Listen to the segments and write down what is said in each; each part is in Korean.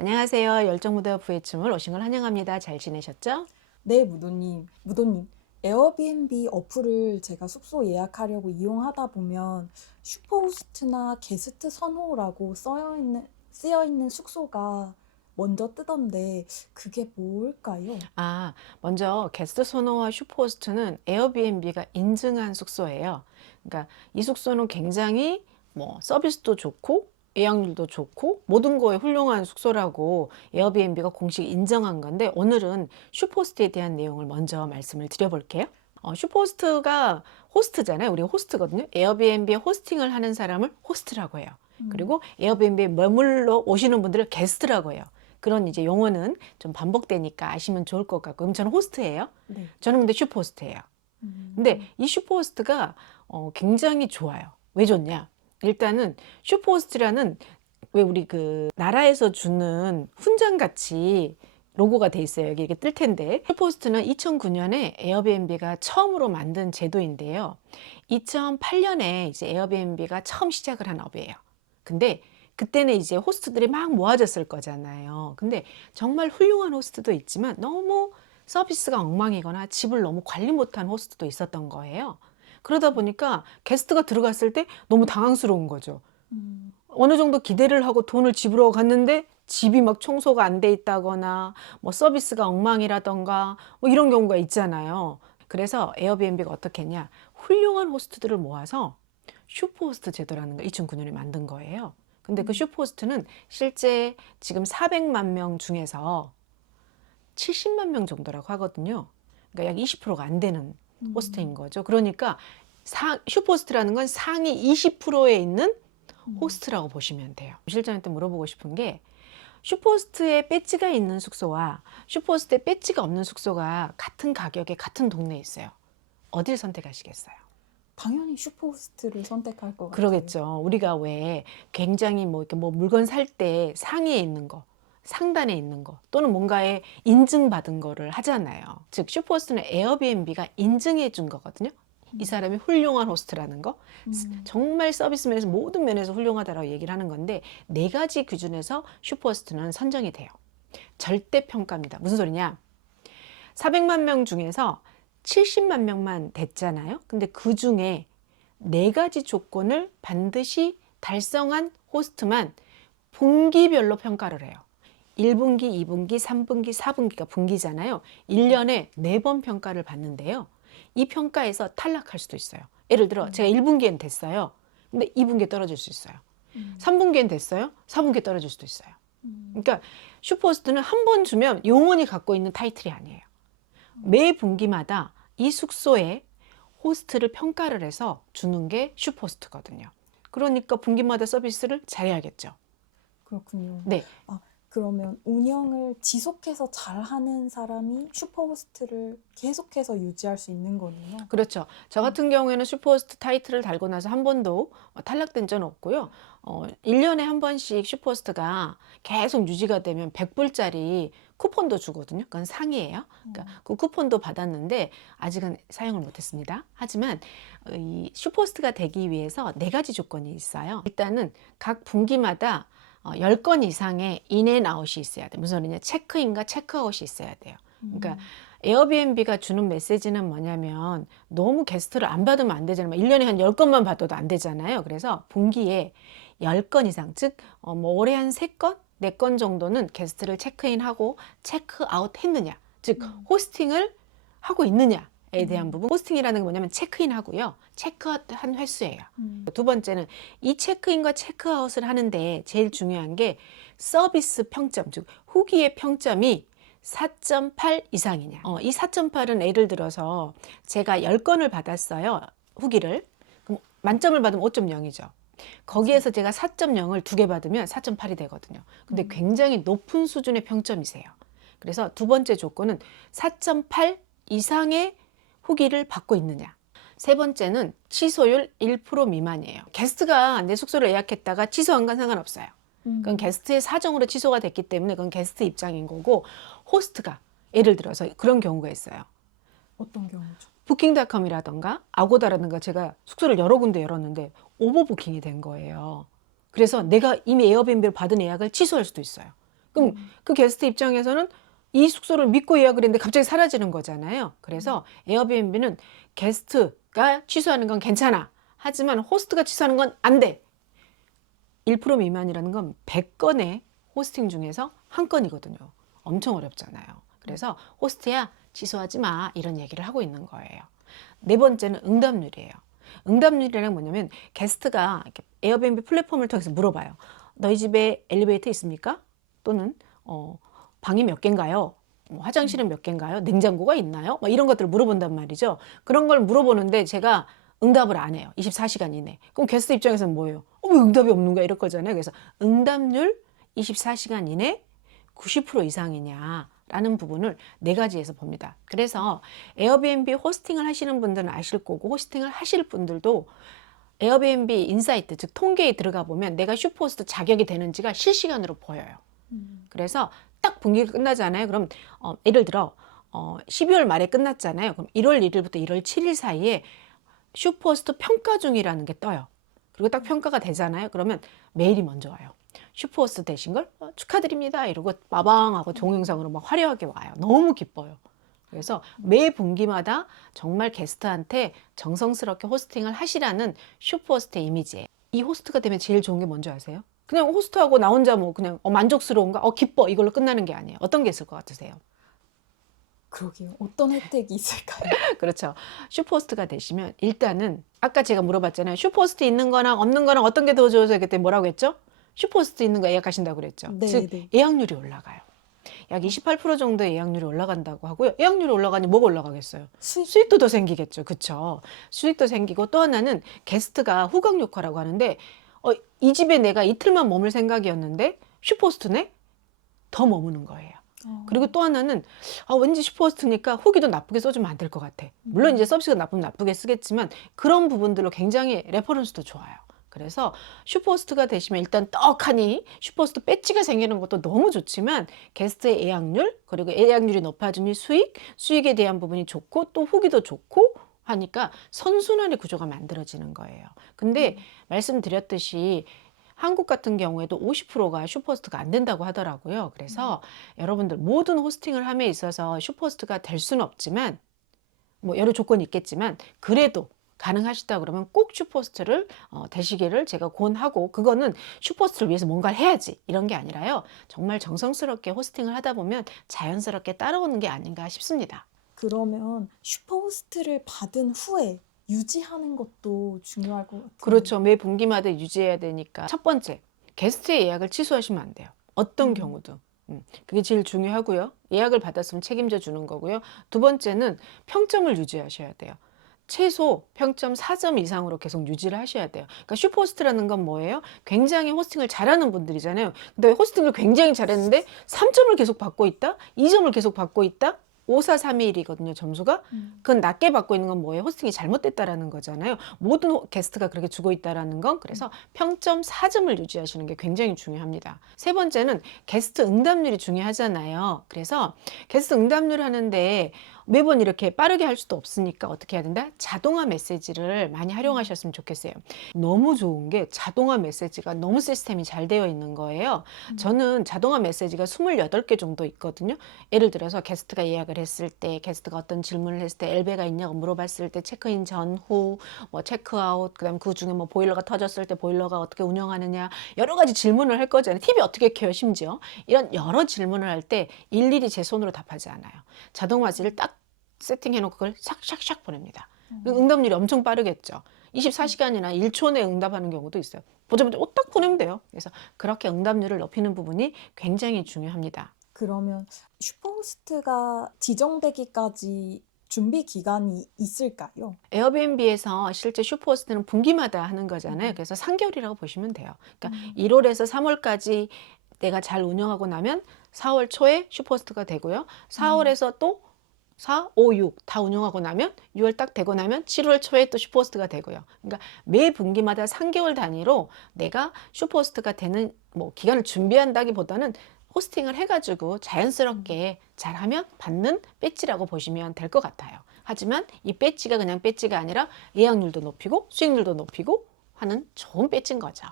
안녕하세요. 열정무대와 부해춤을 오신 걸 환영합니다. 잘 지내셨죠? 네, 무도님. 에어비앤비 어플을 제가 숙소 예약하려고 이용하다 보면 슈퍼호스트나 게스트 선호라고 쓰여 있는 숙소가 먼저 뜨던데 그게 뭘까요? 먼저 게스트 선호와 슈퍼호스트는 에어비앤비가 인증한 숙소예요. 그러니까 이 숙소는 굉장히 서비스도 좋고 예약률도 좋고 모든 거에 훌륭한 숙소라고 에어비앤비가 공식 인정한 건데, 오늘은 슈퍼호스트에 대한 내용을 먼저 말씀을 드려볼게요. 슈퍼호스트가 호스트잖아요. 우리가 호스트거든요. 에어비앤비에 호스팅을 하는 사람을 호스트라고 해요. 그리고 에어비앤비에 머물러 오시는 분들을 게스트라고 해요. 그런 이제 용어는 좀 반복되니까 아시면 좋을 것 같고, 그럼 저는 호스트예요. 네. 저는 근데 슈퍼호스트예요. 근데 이 슈퍼호스트가 굉장히 좋아요. 왜 좋냐? 일단은 슈퍼호스트라는, 왜 우리 그 나라에서 주는 훈장같이 로고가 돼 있어요. 여기 이렇게 뜰 텐데, 슈퍼호스트는 2009년에 에어비앤비가 처음으로 만든 제도인데요. 2008년에 이제 에어비앤비가 처음 시작을 한 업이에요. 근데 그때는 이제 호스트들이 막 모아졌을 거잖아요. 근데 정말 훌륭한 호스트도 있지만 너무 서비스가 엉망이거나 집을 너무 관리 못한 호스트도 있었던 거예요. 그러다 보니까 게스트가 들어갔을 때 너무 당황스러운 거죠. 음, 어느 정도 기대를 하고 돈을 지불하고 갔는데 집이 막 청소가 안 돼 있다거나 서비스가 엉망이라던가 이런 경우가 있잖아요. 그래서 에어비앤비가 어떻게 했냐, 훌륭한 호스트들을 모아서 슈퍼호스트 제도라는 걸 2009년에 만든 거예요. 근데 그 슈퍼호스트는 실제 지금 400만 명 중에서 70만 명 정도라고 하거든요. 그러니까 약 20%가 안 되는 호스트인 거죠. 그러니까 슈퍼호스트라는 건 상위 20%에 있는 호스트라고 보시면 돼요. 실장한테 물어보고 싶은 게, 슈퍼호스트에 배지가 있는 숙소와 슈퍼호스트에 배지가 없는 숙소가 같은 가격에 같은 동네에 있어요. 어딜 선택하시겠어요? 당연히 슈퍼호스트를 선택할 것 같아요. 그러겠죠. 우리가 왜 굉장히 이렇게 물건 살 때 상위에 있는 거, 상단에 있는 거, 또는 뭔가에 인증받은 거를 하잖아요. 즉 슈퍼호스트는 에어비앤비가 인증해 준 거거든요. 이 사람이 훌륭한 호스트라는 거, 정말 서비스 면에서 모든 면에서 훌륭하다라고 얘기를 하는 건데, 네 가지 기준에서 슈퍼호스트는 선정이 돼요. 절대 평가입니다. 무슨 소리냐? 400만 명 중에서 70만 명만 됐잖아요. 근데 그 중에 네 가지 조건을 반드시 달성한 호스트만 분기별로 평가를 해요. 1분기, 2분기, 3분기, 4분기가 분기잖아요. 1년에 4번 평가를 받는데요. 이 평가에서 탈락할 수도 있어요. 예를 들어 제가 1분기엔 됐어요. 근데 2분기에 떨어질 수 있어요. 3분기엔 됐어요. 4분기에 떨어질 수도 있어요. 그러니까 슈퍼호스트는 한 번 주면 영원히 갖고 있는 타이틀이 아니에요. 매 분기마다 이 숙소에 호스트를 평가를 해서 주는 게 슈퍼호스트거든요. 그러니까 분기마다 서비스를 잘해야겠죠. 그렇군요. 네. 그러면 운영을 지속해서 잘하는 사람이 슈퍼호스트를 계속해서 유지할 수 있는 거네요. 그렇죠. 저 같은 경우에는 슈퍼호스트 타이틀을 달고 나서 한 번도 탈락된 적은 없고요. 1년에 한 번씩 슈퍼호스트가 계속 유지가 되면 100불짜리 쿠폰도 주거든요. 그건 상이에요. 그러니까 그 쿠폰도 받았는데 아직은 사용을 못했습니다. 하지만 이 슈퍼호스트가 되기 위해서 네 가지 조건이 있어요. 일단은 각 분기마다 10건 이상의 인앤아웃이 있어야 돼요. 무슨 소리냐? 체크인과 체크아웃이 있어야 돼요. 그러니까 에어비앤비가 주는 메시지는 뭐냐면, 너무 게스트를 안 받으면 안 되잖아요. 1년에 한 10건만 받아도 안 되잖아요. 그래서 분기에 10건 이상, 즉 올해 한 3건, 4건 정도는 게스트를 체크인하고 체크아웃 했느냐, 즉 호스팅을 하고 있느냐에 대한 부분. 호스팅이라는 건 뭐냐면 체크인 하고요, 체크아웃 한 횟수예요. 두 번째는 이 체크인과 체크아웃을 하는데 제일 중요한 게 서비스 평점, 즉 후기의 평점이 4.8 이상이냐. 이 4.8은 예를 들어서 제가 10건을 받았어요, 후기를. 그럼 만점을 받으면 5.0이죠. 거기에서 제가 4.0을 2개 받으면 4.8이 되거든요. 근데 굉장히 높은 수준의 평점이세요. 그래서 두 번째 조건은 4.8 이상의 후기를 받고 있느냐. 세 번째는 취소율 1% 미만이에요. 게스트가 내 숙소를 예약했다가 취소한 건 상관없어요. 그건 게스트의 사정으로 취소가 됐기 때문에 그건 게스트 입장인 거고, 호스트가 예를 들어서 그런 경우가 있어요. 어떤 경우죠? 부킹닷컴이라던가 아고다라든가 제가 숙소를 여러 군데 열었는데 오버부킹이 된 거예요. 그래서 내가 이미 에어비앤비를 받은 예약을 취소할 수도 있어요. 그럼 그 게스트 입장에서는 이 숙소를 믿고 예약을 했는데 갑자기 사라지는 거잖아요. 그래서 에어비앤비는 게스트가 취소하는 건 괜찮아. 하지만 호스트가 취소하는 건 안 돼. 1% 미만이라는 건 100건의 호스팅 중에서 한 건이거든요. 엄청 어렵잖아요. 그래서 호스트야 취소하지 마 이런 얘기를 하고 있는 거예요. 네 번째는 응답률이에요. 응답률이란 뭐냐면 게스트가 이렇게 에어비앤비 플랫폼을 통해서 물어봐요. 너희 집에 엘리베이터 있습니까? 또는 방이 몇 개인가요? 화장실은 몇 개인가요? 냉장고가 있나요? 막 이런 것들을 물어본단 말이죠. 그런 걸 물어보는데 제가 응답을 안 해요. 24시간 이내. 그럼 게스트 입장에서는 뭐예요? 왜 응답이 없는 거야? 이럴 거잖아요. 그래서 응답률 24시간 이내 90% 이상이냐라는 부분을 네 가지에서 봅니다. 그래서 에어비앤비 호스팅을 하시는 분들은 아실 거고 호스팅을 하실 분들도 에어비앤비 인사이트 즉 통계에 들어가 보면 내가 슈퍼호스트 자격이 되는지가 실시간으로 보여요. 그래서 딱 분기가 끝나잖아요. 그럼 예를 들어 12월 말에 끝났잖아요. 그럼 1월 1일부터 1월 7일 사이에 슈퍼호스트 평가 중이라는 게 떠요. 그리고 딱 평가가 되잖아요. 그러면 메일이 먼저 와요. 슈퍼호스트 되신 걸 축하드립니다. 이러고 빠방하고 동영상으로 막 화려하게 와요. 너무 기뻐요. 그래서 매 분기마다 정말 게스트한테 정성스럽게 호스팅을 하시라는 슈퍼호스트의 이미지예요. 이 호스트가 되면 제일 좋은 게 뭔지 아세요? 그냥 호스트하고 나 혼자 뭐 그냥 만족스러운가? 기뻐. 이걸로 끝나는 게 아니에요. 어떤 게 있을 것 같으세요? 그러게요. 어떤 혜택이 있을까요? 그렇죠. 슈퍼호스트가 되시면 일단은 아까 제가 물어봤잖아요. 슈퍼호스트 있는 거랑 없는 거랑 어떤 게 더 좋아서 그때 뭐라고 했죠? 슈퍼호스트 있는 거 예약하신다고 그랬죠. 네, 즉 네. 예약률이 올라가요. 약 28% 정도의 예약률이 올라간다고 하고요. 예약률이 올라가니 뭐가 올라가겠어요? 수익도 더 생기겠죠. 그렇죠. 수익도 생기고 또 하나는 게스트가 후각 효과라고 하는데 이 집에 내가 이틀만 머물 생각이었는데 슈퍼호스트네? 더 머무는 거예요. 그리고 또 하나는 왠지 슈퍼호스트니까 후기도 나쁘게 써주면 안 될 것 같아. 물론 이제 서비스가 나쁘면 나쁘게 쓰겠지만 그런 부분들로 굉장히 레퍼런스도 좋아요. 그래서 슈퍼호스트가 되시면 일단 떡하니 슈퍼호스트 배지가 생기는 것도 너무 좋지만 게스트의 예약률 그리고 예약률이 높아지니 수익에 대한 부분이 좋고 또 후기도 좋고 하니까 선순환의 구조가 만들어지는 거예요. 근데 말씀드렸듯이 한국 같은 경우에도 50%가 슈퍼호스트가 안 된다고 하더라고요. 그래서 여러분들 모든 호스팅을 함에 있어서 슈퍼호스트가 될 수는 없지만 뭐 여러 조건이 있겠지만 그래도 가능하시다 그러면 꼭 슈퍼호스트를 되시기를 제가 권하고 그거는 슈퍼호스트를 위해서 뭔가를 해야지 이런 게 아니라요. 정말 정성스럽게 호스팅을 하다 보면 자연스럽게 따라오는 게 아닌가 싶습니다. 그러면 슈퍼호스트를 받은 후에 유지하는 것도 중요할 것 같아요. 그렇죠. 매 분기마다 유지해야 되니까. 첫 번째, 게스트의 예약을 취소하시면 안 돼요. 어떤 경우도. 그게 제일 중요하고요. 예약을 받았으면 책임져 주는 거고요. 두 번째는 평점을 유지하셔야 돼요. 최소 평점 4점 이상으로 계속 유지를 하셔야 돼요. 그러니까 슈퍼호스트라는 건 뭐예요? 굉장히 호스팅을 잘하는 분들이잖아요. 근데 호스팅을 굉장히 잘했는데 3점을 계속 받고 있다? 2점을 계속 받고 있다? 5431이거든요, 점수가. 그건 낮게 받고 있는 건 뭐예요? 호스팅이 잘못됐다라는 거잖아요. 모든 게스트가 그렇게 주고 있다라는 건 그래서 평점 4점을 유지하시는 게 굉장히 중요합니다. 세 번째는 게스트 응답률이 중요하잖아요. 그래서 게스트 응답률 하는데 매번 이렇게 빠르게 할 수도 없으니까 어떻게 해야 된다? 자동화 메시지를 많이 활용하셨으면 좋겠어요. 너무 좋은 게 자동화 메시지가 너무 시스템이 잘 되어 있는 거예요. 저는 자동화 메시지가 28개 정도 있거든요. 예를 들어서 게스트가 예약을 했을 때, 게스트가 어떤 질문을 했을 때, 엘베가 있냐고 물어봤을 때, 체크인 전후, 뭐 체크아웃, 그다음 그 중에 뭐 보일러가 터졌을 때 보일러가 어떻게 운영하느냐, 여러 가지 질문을 할 거잖아요. TV 어떻게 켜요, 심지어. 이런 여러 질문을 할 때 일일이 제 손으로 답하지 않아요. 자동화지를 딱 세팅해놓고 그걸 샥샥샥 보냅니다. 응답률이 엄청 빠르겠죠. 24시간이나 1초 내에 응답하는 경우도 있어요. 보자마자 딱 보내면 돼요. 그래서 그렇게 응답률을 높이는 부분이 굉장히 중요합니다. 그러면 슈퍼호스트가 지정되기까지 준비 기간이 있을까요? 에어비앤비에서 실제 슈퍼호스트는 분기마다 하는 거잖아요. 그래서 3개월이라고 보시면 돼요. 그러니까 1월에서 3월까지 내가 잘 운영하고 나면 4월 초에 슈퍼호스트가 되고요. 4월에서 또 4, 5, 6 다 운영하고 나면 6월 딱 되고 나면 7월 초에 또 슈퍼호스트가 되고요. 그러니까 매 분기마다 3개월 단위로 내가 슈퍼호스트가 되는 뭐 기간을 준비한다기보다는 호스팅을 해가지고 자연스럽게 잘하면 받는 배지라고 보시면 될 것 같아요. 하지만 이 배지가 그냥 배지가 아니라 예약률도 높이고 수익률도 높이고 하는 좋은 배지인 거죠.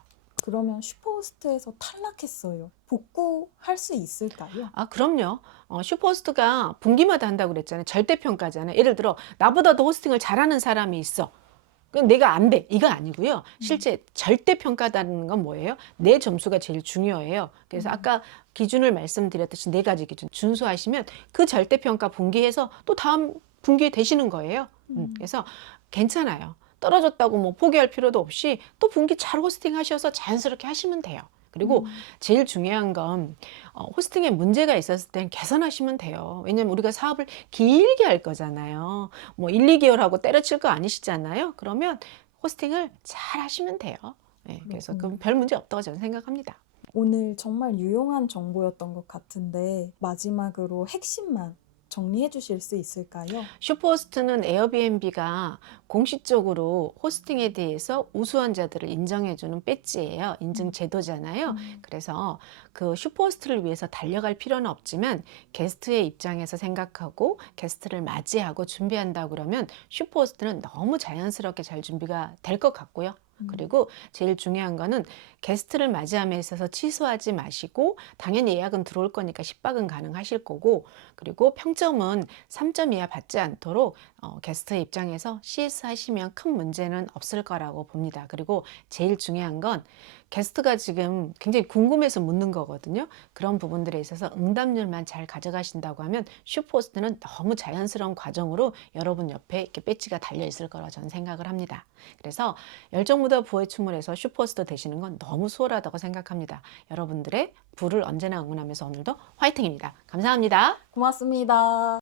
그러면 슈퍼호스트에서 탈락했어요. 복구할 수 있을까요? 아, 그럼요. 슈퍼호스트가 분기마다 한다고 그랬잖아요. 절대평가잖아요. 예를 들어 나보다 더 호스팅을 잘하는 사람이 있어. 그럼 내가 안 돼. 이거 아니고요. 실제 절대평가라는 건 뭐예요? 내 점수가 제일 중요해요. 그래서 아까 기준을 말씀드렸듯이 4가지 기준 준수하시면 그 절대평가 분기해서 또 다음 분기에 되시는 거예요. 그래서 괜찮아요. 떨어졌다고 뭐 포기할 필요도 없이 또 분기 잘 호스팅 하셔서 자연스럽게 하시면 돼요. 그리고 제일 중요한 건 호스팅에 문제가 있었을 땐 개선하시면 돼요. 왜냐면 우리가 사업을 길게 할 거잖아요. 뭐 1, 2개월 하고 때려칠 거 아니시잖아요. 그러면 호스팅을 잘 하시면 돼요. 네, 그래서 그럼 별 문제 없다고 저는 생각합니다. 오늘 정말 유용한 정보였던 것 같은데 마지막으로 핵심만 정리해 주실 수 있을까요? 슈퍼호스트는 에어비앤비가 공식적으로 호스팅에 대해서 우수한 자들을 인정해주는 배지예요. 인증 제도잖아요. 그래서 그 슈퍼호스트를 위해서 달려갈 필요는 없지만 게스트의 입장에서 생각하고 게스트를 맞이하고 준비한다 그러면 슈퍼호스트는 너무 자연스럽게 잘 준비가 될 것 같고요. 그리고 제일 중요한 거는 게스트를 맞이함에 있어서 취소하지 마시고 당연히 예약은 들어올 거니까 10박은 가능하실 거고 그리고 평점은 3점 이하 받지 않도록 게스트의 입장에서 CS 하시면 큰 문제는 없을 거라고 봅니다. 그리고 제일 중요한 건 게스트가 지금 굉장히 궁금해서 묻는 거거든요. 그런 부분들에 있어서 응답률만 잘 가져가신다고 하면 슈퍼호스트는 너무 자연스러운 과정으로 여러분 옆에 이렇게 배지가 달려 있을 거라고 저는 생각을 합니다. 그래서 열정보다 부의 춤을해서 슈퍼호스트 되시는 건 너무 수월하다고 생각합니다. 여러분들의 부를 언제나 응원하면서 오늘도 화이팅입니다. 감사합니다. 고맙습니다.